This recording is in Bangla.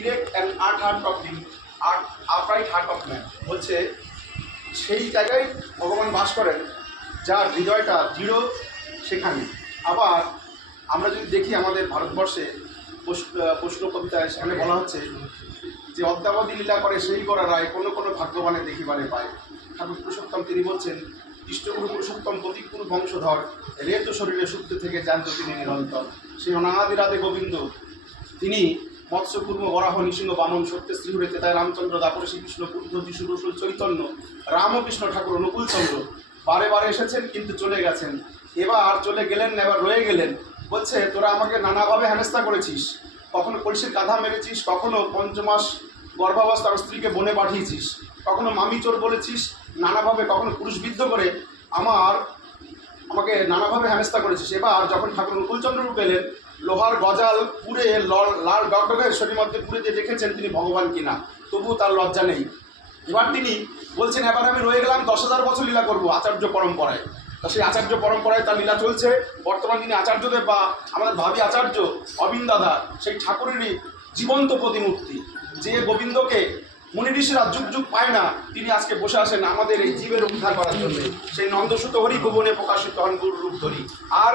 Erect and heart of the upright heart of man. বলছে সেই জায়গায় ভগবান বাস করেন যার হৃদয়টা দৃঢ় সেখানে। আবার আমরা যদি দেখি আমাদের ভারতবর্ষে প্রশ্ন কবিতায় সেখানে বলা হচ্ছে যে অদ্যাবধি লীলা করে সেই করা রায় কোনো কোনো ভাগ্যবানে দেখিবারে পায়। ঠাকুর পুরুষোত্তম তিনি বলছেন ইষ্টগুরু পুরুষোত্তম প্রতীকগুরু বংশধর রেত শরীরে সুপ্ত থেকে জ্যান্ত তিনি নিরন্তর। সেই অনাদি রাধে গোবিন্দ তিনি মৎস্য কুর্ম বরাহ নৃসিংহ বামন সত্য শ্রীহরে তেতায় রামচন্দ্র দাপর শ্রীকৃষ্ণ বুদ্ধ যিশু রসুল চৈতন্য রামকৃষ্ণ ঠাকুর অনুকূলচন্দ্র বারে বারে এসেছেন কিন্তু চলে গেছেন। এবার চলে গেলেন না, এবার রয়ে গেলেন। বলছে তোরা আমাকে নানাভাবে হেনস্থা করেছিস, কখনো কলসির কাঁধা মেরেছিস, কখনো পঞ্চমাস গর্ভাবস্থার স্ত্রীকে বনে পাঠিয়েছিস, কখনো মামি চোর বলেছিস নানাভাবে, কখনো পুরুষবিদ্ধ করে আমাকে নানাভাবে হেনস্থা করেছিস। এবার যখন ঠাকুর অনুকূলচন্দ্র রূপ এলেন, লোহার গজাল পুড়ে লাল ডগডগে শরীর মধ্যে পুড়ে দিয়ে দেখেছেন তিনি ভগবান কিনা, তবুও তার লজ্জা নেই। এবার তিনি বলছেন এবার আমি রয়ে গেলাম 10,000 বছর লীলা করবো আচার্য পরম্পরায়। তা সেই আচার্য পরম্পরায় তার লীলা চলছে। বর্তমান যিনি আচার্যদেব বা আমাদের ভাবী আচার্য অবিন দাদা, সেই ঠাকুরেরই জীবন্ত প্রতিমূর্তি, যে গোবিন্দকে মুনি ঋষিরা যুগ যুগ পায় না, তিনি আজকে বসে আসেন আমাদের এই জীবের উদ্ধার করার জন্য। সেই নন্দসুত হরি ভুবনে প্রকাশিত হন গুরু রূপ ধরি। আর